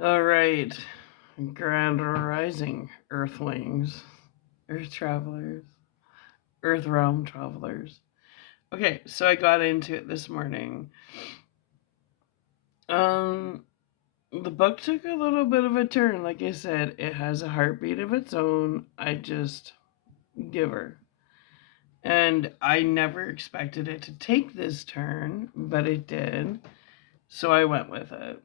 All right. Grand Rising, Earthlings, Earth Travelers, Earth Realm Travelers. Okay, so I got into it this morning. Um, the book took a little bit of a turn. Like I said, it has a heartbeat of its own. I just give her. And I never expected it to take this turn, but it did. So I went with it.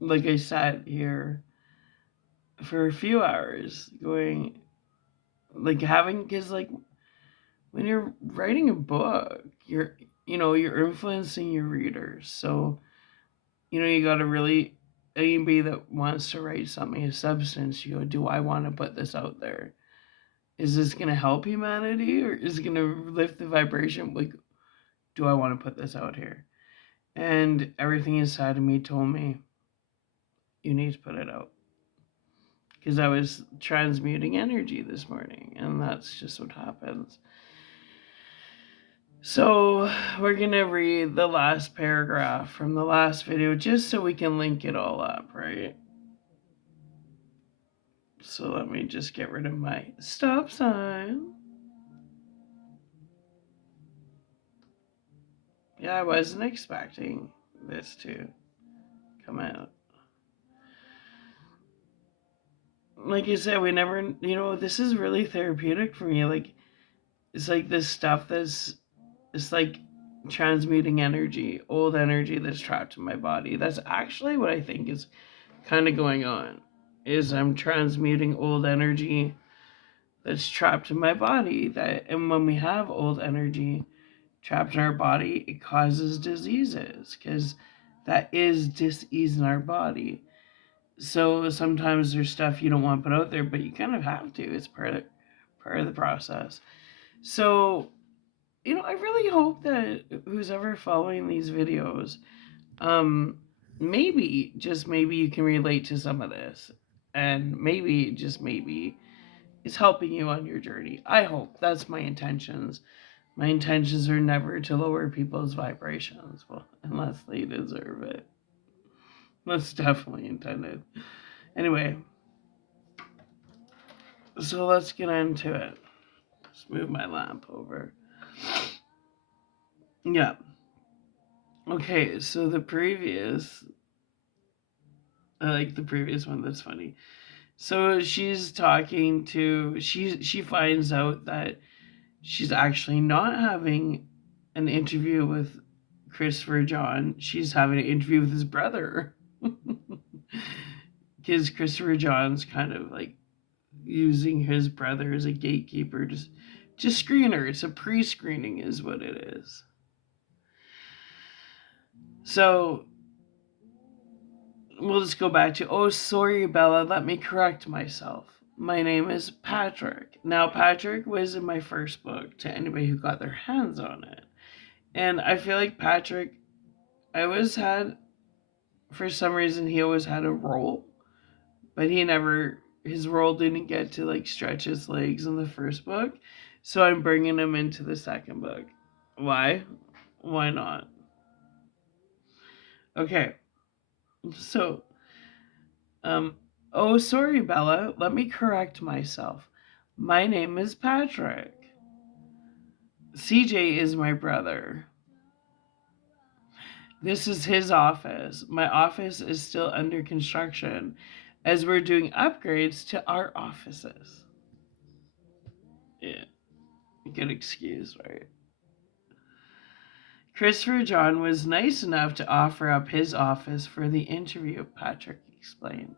Like I sat here for a few hours going, like having, because like when you're writing a book, you're influencing your readers. So, you got to really, anybody that wants to write something of substance, you go, do I want to put this out there? Is this going to help humanity or is it going to lift the vibration? Like, do I want to put this out here? And everything inside of me told me, you need to put it out. Because I was transmuting energy this morning, and that's just what happens. So, we're going to read the last paragraph from the last video just so we can link it all up, right? So, let me just get rid of my stop sign. Yeah, I wasn't expecting this to come out. Like I said, we never, this is really therapeutic for me. Like, it's like this stuff it's like transmuting energy, old energy that's trapped in my body. That's actually what I think is kind of going on. Is I'm transmuting old energy that's trapped in my body. And when we have old energy trapped in our body, it causes diseases because that is dis-ease in our body. So sometimes there's stuff you don't want to put out there, but you kind of have to. It's part of the process. So I really hope that who's ever following these videos, maybe, just maybe you can relate to some of this. And maybe, just maybe, it's helping you on your journey. I hope. That's my intentions. My intentions are never to lower people's vibrations. Well, unless they deserve it. That's definitely intended. Anyway, so let's get into it. Let's move my lamp over. Yeah. Okay, so I like the previous one. That's funny. So she's talking to she finds out that she's actually not having an interview with Christopher John. She's having an interview with his brother. Because Christopher John's kind of like using his brother as a gatekeeper to screen her. It's a pre-screening is what it is. So we'll just go back to, oh, sorry, Bella, let me correct myself. My name is Patrick. Now, Patrick was in my first book to anybody who got their hands on it. And I feel like Patrick, I always had, for some reason, he always had a role, but his role didn't get to like stretch his legs in the first book. So I'm bringing him into the second book. Why? Why not? Okay. So oh, sorry, Bella. Let me correct myself. My name is Patrick. CJ is my brother. This is his office. My office is still under construction as we're doing upgrades to our offices. Yeah, good excuse, right? Christopher John was nice enough to offer up his office for the interview, Patrick explained.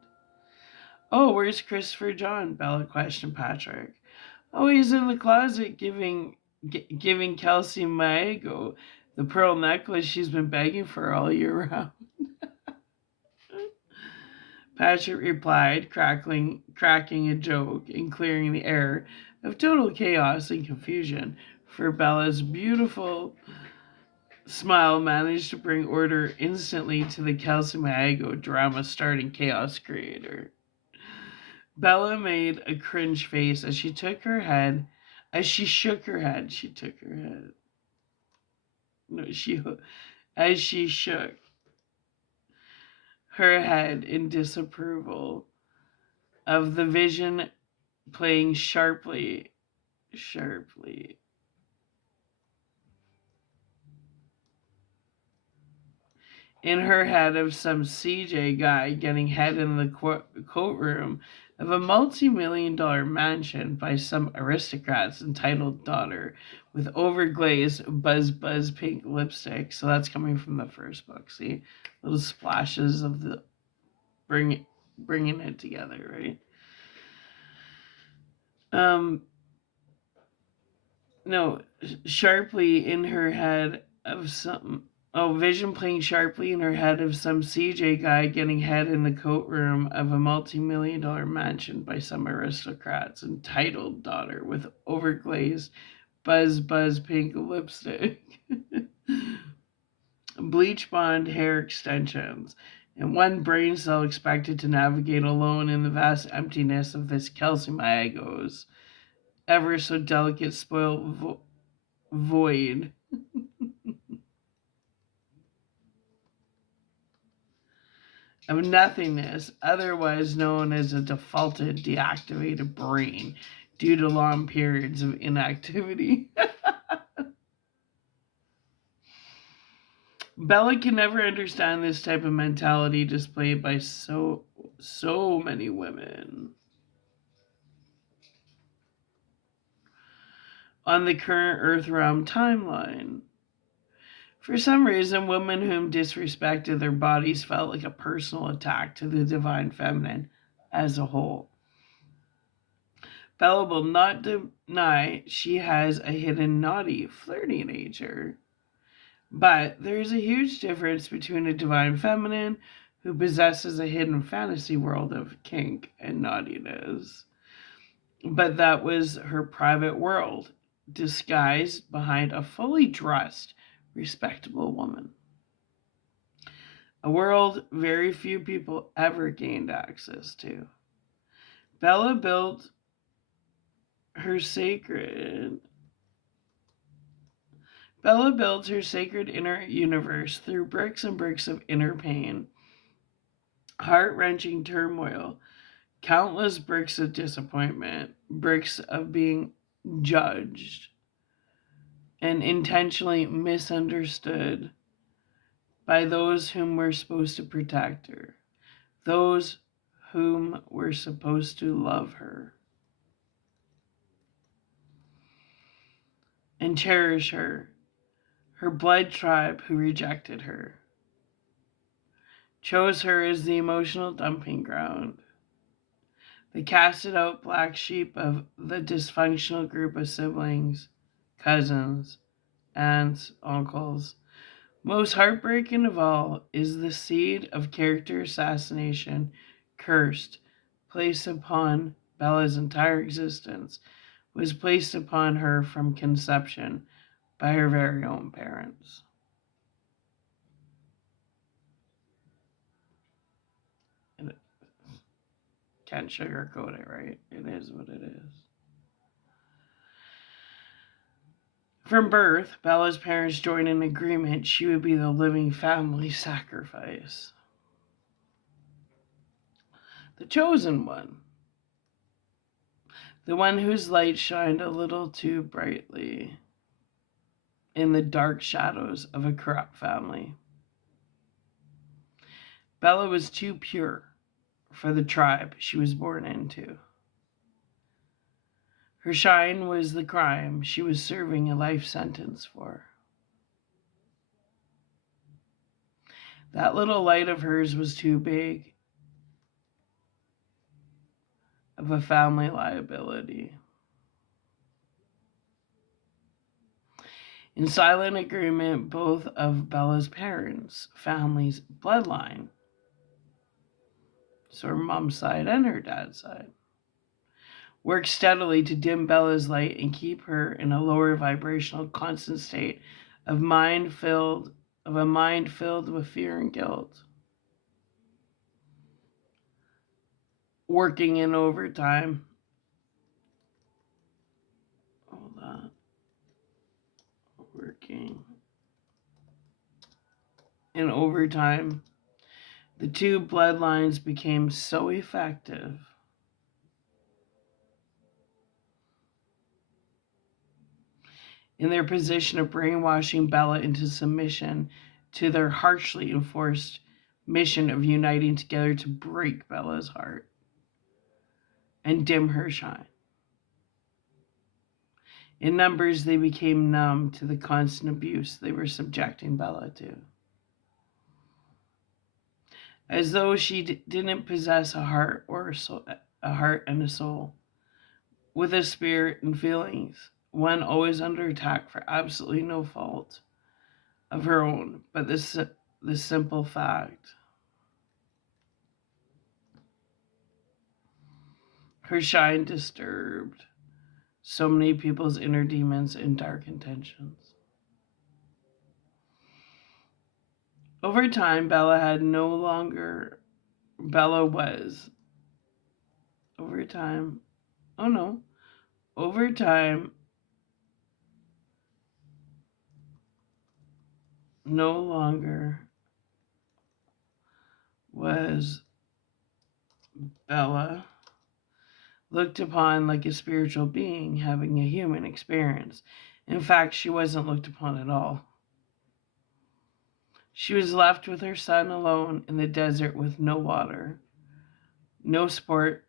Oh, where's Christopher John? Bella questioned Patrick. Oh, he's in the closet giving Kelsey Maego the pearl necklace she's been begging for all year round. Patrick replied, cracking a joke and clearing the air of total chaos and confusion, for Bella's beautiful smile managed to bring order instantly to the Kelsey Maego drama starting chaos creator. Bella made a cringe face as she took her head. As she shook her head, she took her head. No, as she shook her head in disapproval of the vision playing sharply in her head of some CJ guy getting head in the courtroom of a multi-million-dollar mansion by some aristocrat's entitled daughter with overglazed buzz pink lipstick. So that's coming from the first book. See, little splashes of the bringing it together, right? No, sharply in her head of some. Oh, vision playing sharply in her head of some CJ guy getting head in the coat room of a multi-million-dollar mansion by some aristocrat's entitled daughter with overglazed buzz pink lipstick, bleach blonde hair extensions, and one brain cell expected to navigate alone in the vast emptiness of this Kelsey Mago's ever so delicate, spoiled void. Of nothingness, otherwise known as a defaulted deactivated brain due to long periods of inactivity. Bella can never understand this type of mentality displayed by so many women on the current Earthrealm timeline. For some reason, women whom disrespected their bodies felt like a personal attack to the divine feminine as a whole. Bella will not deny she has a hidden naughty, flirty nature. But there's a huge difference between a divine feminine who possesses a hidden fantasy world of kink and naughtiness. But that was her private world, disguised behind a fully dressed, respectable woman. A world very few people ever gained access to. Bella built her sacred inner universe through bricks and bricks of inner pain, heart-wrenching turmoil, countless bricks of disappointment, bricks of being judged and intentionally misunderstood by those whom we're supposed to protect her, those whom we're supposed to love her and cherish her blood tribe who rejected her, chose her as the emotional dumping ground, the casted out black sheep of the dysfunctional group of siblings, cousins, aunts, uncles. Most heartbreaking of all is the seed of character assassination, cursed, placed upon Bella's entire existence, was placed upon her from conception by her very own parents. And can't sugarcoat it, right? It is what it is. From birth, Bella's parents joined an agreement she would be the living family sacrifice. The chosen one. The one whose light shined a little too brightly in the dark shadows of a corrupt family. Bella was too pure for the tribe she was born into. Her shine was the crime she was serving a life sentence for. That little light of hers was too big of a family liability. In silent agreement, both of Bella's parents' family's bloodline, so her mom's side and her dad's side, worked steadily to dim Bella's light and keep her in a lower vibrational constant state of a mind filled with fear and guilt. Working in overtime. Hold on. Working in overtime The two bloodlines became so effective in their position of brainwashing Bella into submission to their harshly enforced mission of uniting together to break Bella's heart and dim her shine. In numbers, they became numb to the constant abuse they were subjecting Bella to. As though she didn't possess a heart or a heart and a soul, with a spirit and feelings, one always under attack for absolutely no fault of her own, but this simple fact. Her shine disturbed so many people's inner demons and dark intentions. Over time, Bella was, over time, over time, no longer was Bella looked upon like a spiritual being having a human experience. In fact, she wasn't looked upon at all. She was left with her son alone in the desert with no water, no sport,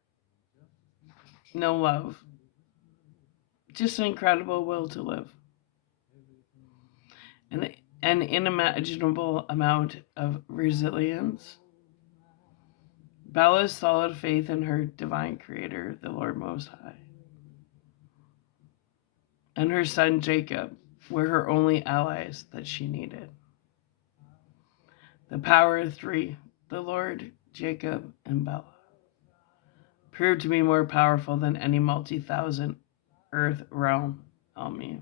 no love, just an incredible will to live. And an unimaginable amount of resilience. Bella's solid faith in her divine creator, the Lord Most High, and her son Jacob were her only allies that she needed. The power of three, the Lord, Jacob, and Bella, proved to be more powerful than any multi-thousand earth realm army,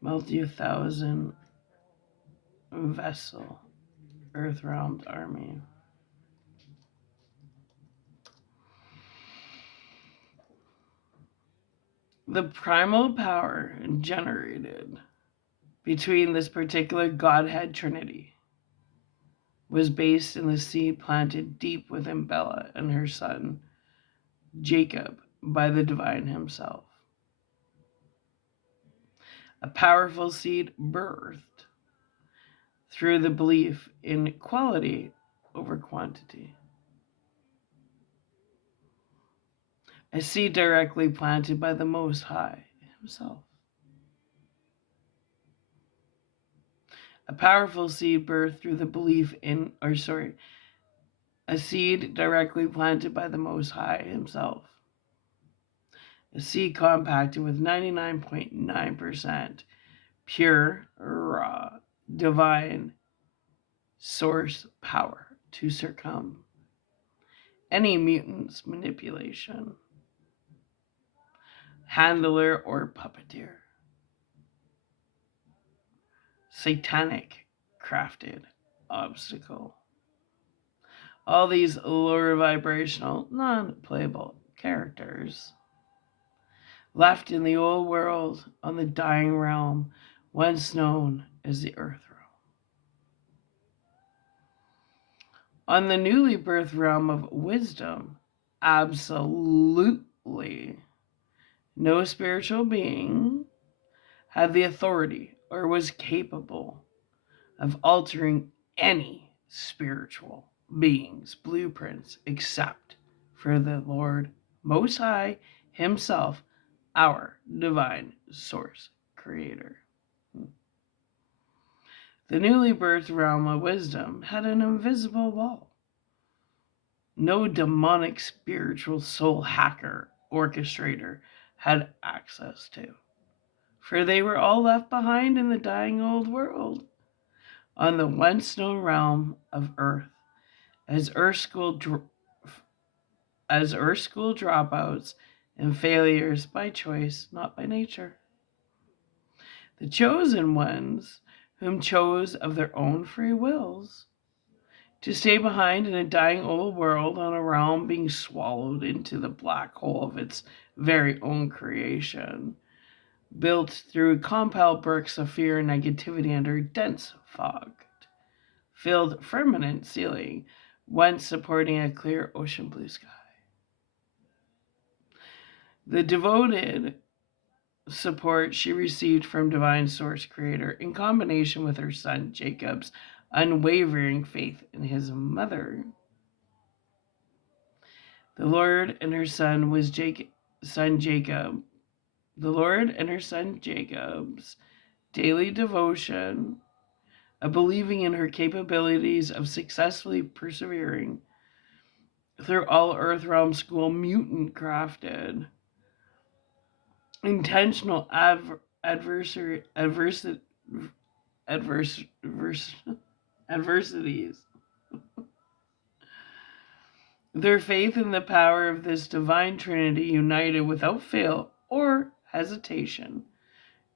multi-thousand vessel earth realm army. The primal power generated between this particular Godhead Trinity was based in the seed planted deep within Bella and her son, Jacob, by the divine himself. A powerful seed birthed through the belief in quality over quantity. A seed directly planted by the Most High himself. A powerful seed birthed through the belief in, a seed directly planted by the Most High himself. A seed compacted with 99.9% pure, raw, divine source power to circum any mutant's manipulation, handler, or puppeteer. Satanic crafted obstacle. All these lower vibrational, non-playable characters left in the old world on the dying realm once known as the Earth realm. On the newly birthed realm of wisdom, absolutely no spiritual being had the authority or was capable of altering any spiritual being's blueprints except for the Lord Most High himself, our divine source creator. The newly birthed realm of wisdom had an invisible wall. No demonic spiritual soul hacker orchestrator had access to, for they were all left behind in the dying old world on the once known realm of Earth as Earth school dropouts and failures by choice, not by nature. The chosen ones, whom chose of their own free wills to stay behind in a dying old world on a realm being swallowed into the black hole of its very own creation, built through compiled bricks of fear and negativity under dense fog, filled firmament ceiling, once supporting a clear ocean blue sky. The devoted support she received from Divine Source Creator, in combination with her son Jacob's unwavering faith in his mother. The Lord and her son Jacob. The Lord and her son Jacob's daily devotion, a believing in her capabilities of successfully persevering through all Earth Realm School mutant crafted, intentional adversities. Their faith in the power of this divine Trinity united without fail or hesitation,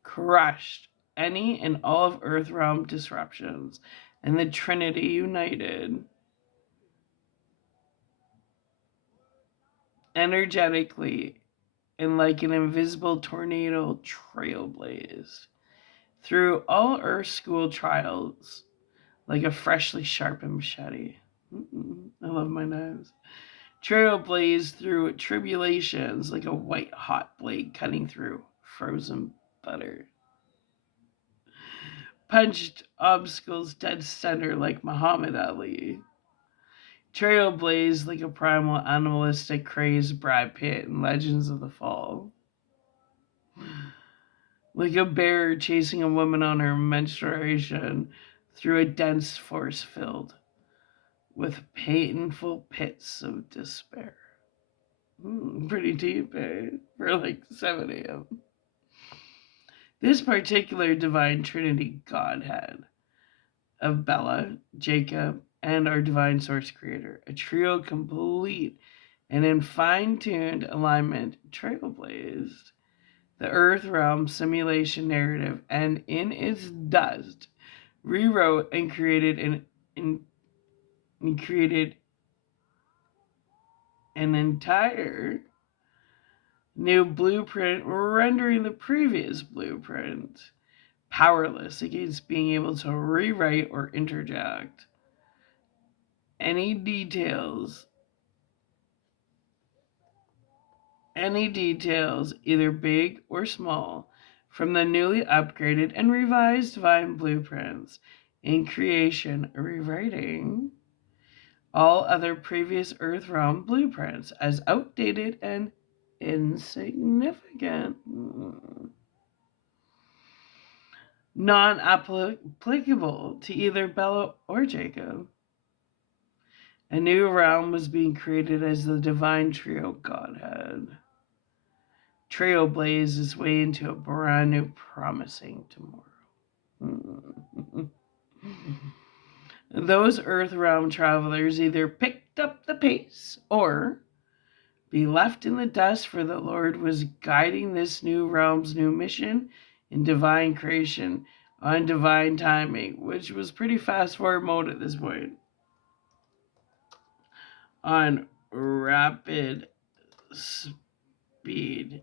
crushed any and all of Earth Realm disruptions, and the Trinity united energetically and like an invisible tornado trailblazed through all Earth School trials like a freshly sharpened machete. I love my knives. Trailblazed through tribulations like a white hot blade cutting through frozen butter. Punched obstacles dead center like Muhammad Ali. Trailblazed like a primal animalistic crazed Brad Pitt in Legends of the Fall. Like a bear chasing a woman on her menstruation through a dense forest filled with painful pits of despair. Pretty deep, eh? For like 7 a.m. This particular divine Trinity Godhead of Bella, Jacob, and our divine source creator, a trio complete and in fine-tuned alignment, trailblazed the Earth Realm simulation narrative, and in its dust, rewrote and created an entire new blueprint, rendering the previous blueprint powerless against being able to rewrite or interject any details, either big or small, from the newly upgraded and revised divine blueprints in creation or rewriting all other previous Earth Realm blueprints as outdated and insignificant, non-applicable to either Bella or Jacob. A new realm was being created as the divine trio Godhead trailblazed its way into a brand new promising tomorrow. Those Earth Realm travelers either picked up the pace or be left in the dust, for the Lord was guiding this new realm's new mission in divine creation on divine timing, which was pretty fast forward mode at this point. On rapid speed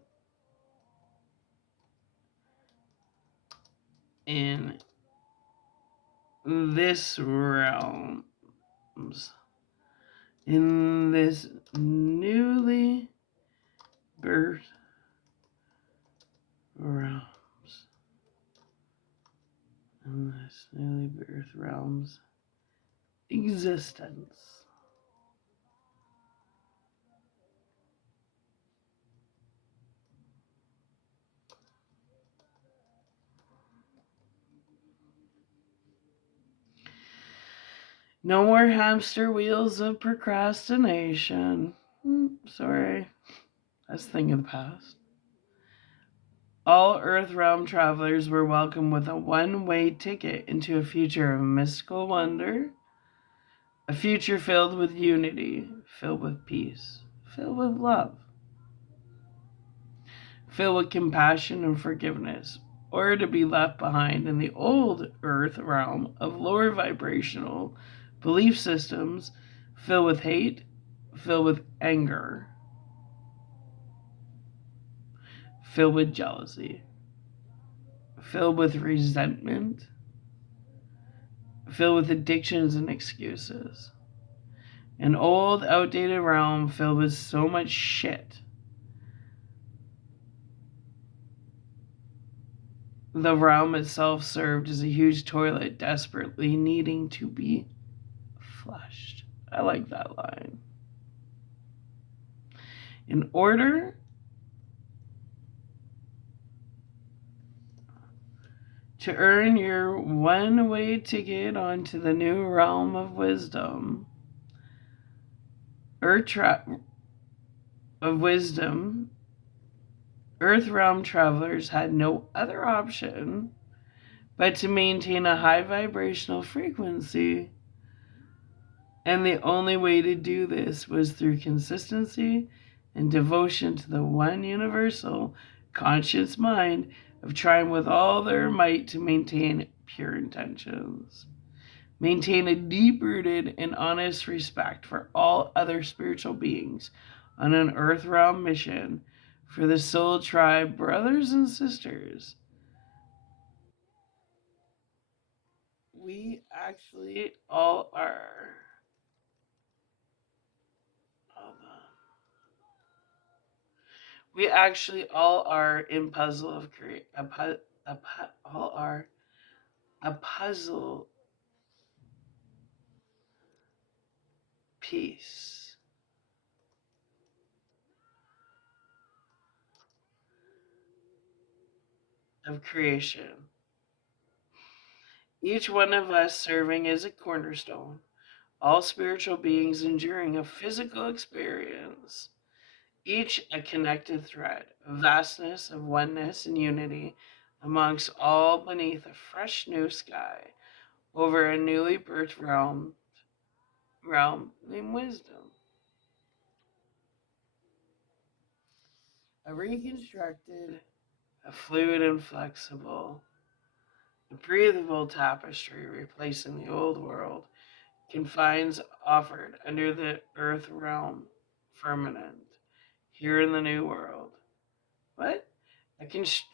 in this realms, in this newly birthed realms, in this newly birthed realms existence. No more hamster wheels of procrastination. Sorry, that's a thing of the past. All Earth Realm travelers were welcome with a one-way ticket into a future of mystical wonder, a future filled with unity, filled with peace, filled with love, filled with compassion and forgiveness, or to be left behind in the old Earth Realm of lower vibrational belief systems filled with hate, filled with anger, filled with jealousy, filled with resentment, filled with addictions and excuses. An old, outdated realm filled with so much shit. The realm itself served as a huge toilet desperately needing to be flushed. I like that line. In order to earn your one-way ticket onto the new realm of wisdom, of wisdom, Earth realm travelers had no other option but to maintain a high vibrational frequency. And the only way to do this was through consistency and devotion to the one universal conscious mind of trying with all their might to maintain pure intentions. Maintain a deep-rooted and honest respect for all other spiritual beings on an earth realm mission for the soul tribe brothers and sisters. We actually all are. Hold on. We actually all are in puzzle of create all are a puzzle piece of creation. Each one of us serving as a cornerstone, all spiritual beings enduring a physical experience, each a connected thread, a vastness of oneness and unity amongst all beneath a fresh new sky over a newly birthed realm named wisdom. A reconstructed, a fluid and flexible, a breathable tapestry replacing the old world, confines offered under the earth realm firmament, here in the new world. What? A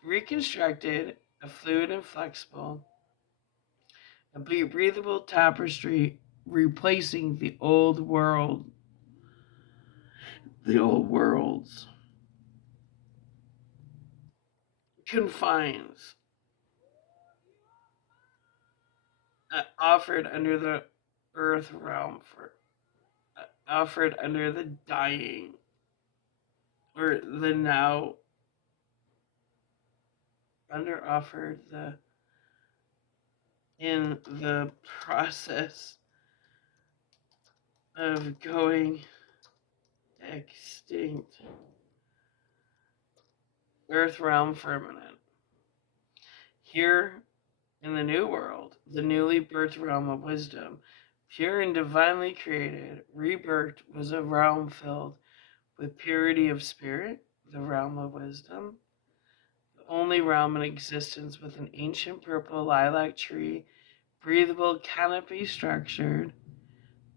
reconstructed, a fluid and flexible, a breathable tapestry replacing the old world, the old worlds. Confines offered under the earth realm for offered under the dying or the now under offered the in the process of going extinct earth realm firmament. Here in the new world, the newly birthed realm of wisdom, pure and divinely created, rebirthed was a realm filled with purity of spirit, the realm of wisdom, the only realm in existence with an ancient purple lilac tree, breathable canopy structured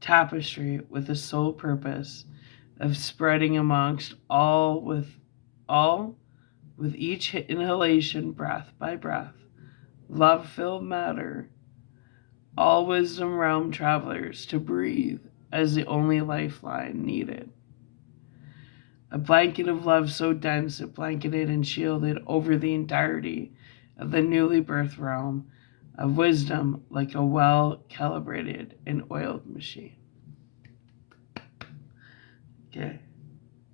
tapestry with the sole purpose of spreading amongst all with each inhalation, breath by breath, love filled matter, all wisdom realm travelers to breathe as the only lifeline needed. A blanket of love so dense it blanketed and shielded over the entirety of the newly birthed realm of wisdom like a well calibrated and oiled machine. Okay.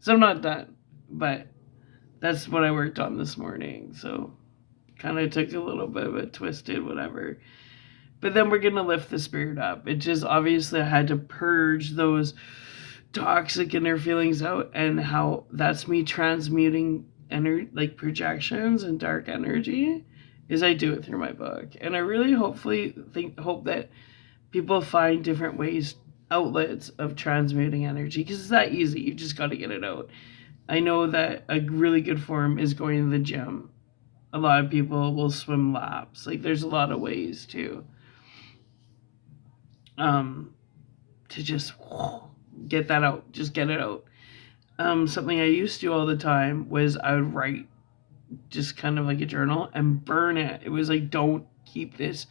So I'm not done, but that's what I worked on this morning. So kind of took a little bit of a twisted whatever. But then we're going to lift the spirit up. It just obviously I had to purge those toxic inner feelings out, and how that's me transmuting like projections and dark energy is I do it through my book. And I really hope that people find different ways, outlets of transmuting energy, because it's that easy. You just got to get it out. I know that a really good form is going to the gym. A lot of people will swim laps. Like there's a lot of ways to just get that out. Just get it out. Something I used to do all the time was I would write just kind of like a journal and burn it. It was like, don't keep this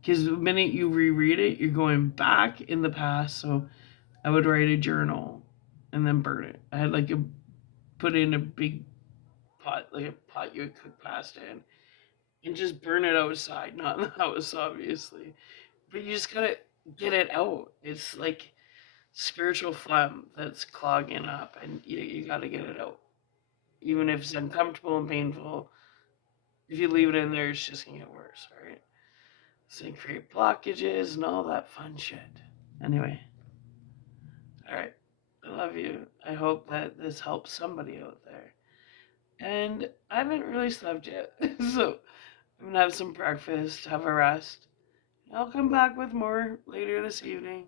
Because the minute you reread it, you're going back in the past. So I would write a journal and then burn it. I had like a put in a big pot, like a pot you would cook pasta in, and just burn it outside, not in the house, obviously. But you just gotta get it out. It's like spiritual phlegm that's clogging up, and you gotta get it out. Even if it's uncomfortable and painful, if you leave it in there, it's just gonna get worse, right? So you create blockages and all that fun shit. Anyway, alright. I love you. I hope that this helps somebody out there. And I haven't really slept yet, so I'm gonna have some breakfast, have a rest. I'll come back with more later this evening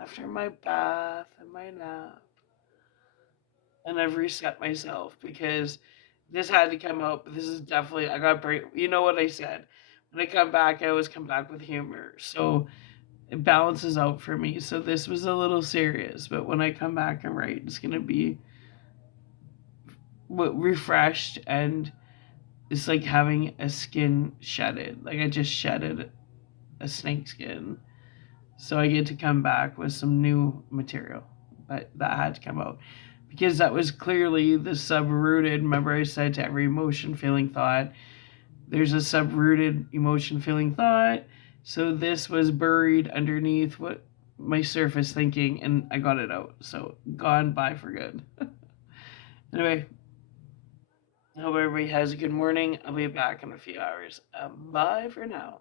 after my bath and my nap. And I've reset myself because this had to come out, but this is definitely, I got break. You know what I said? When I come back, I always come back with humor. So it balances out for me. So this was a little serious, but when I come back and write, it's going to be refreshed, and it's like having a skin shedded. Like I just shedded a snake skin. So I get to come back with some new material. But that had to come out. Because that was clearly the subrooted. Remember, I said to every emotion, feeling, thought, there's a subrooted emotion, feeling, thought. So this was buried underneath what my surface thinking, and I got it out. So gone by for good. Anyway, I hope everybody has a good morning. I'll be back in a few hours. Bye for now.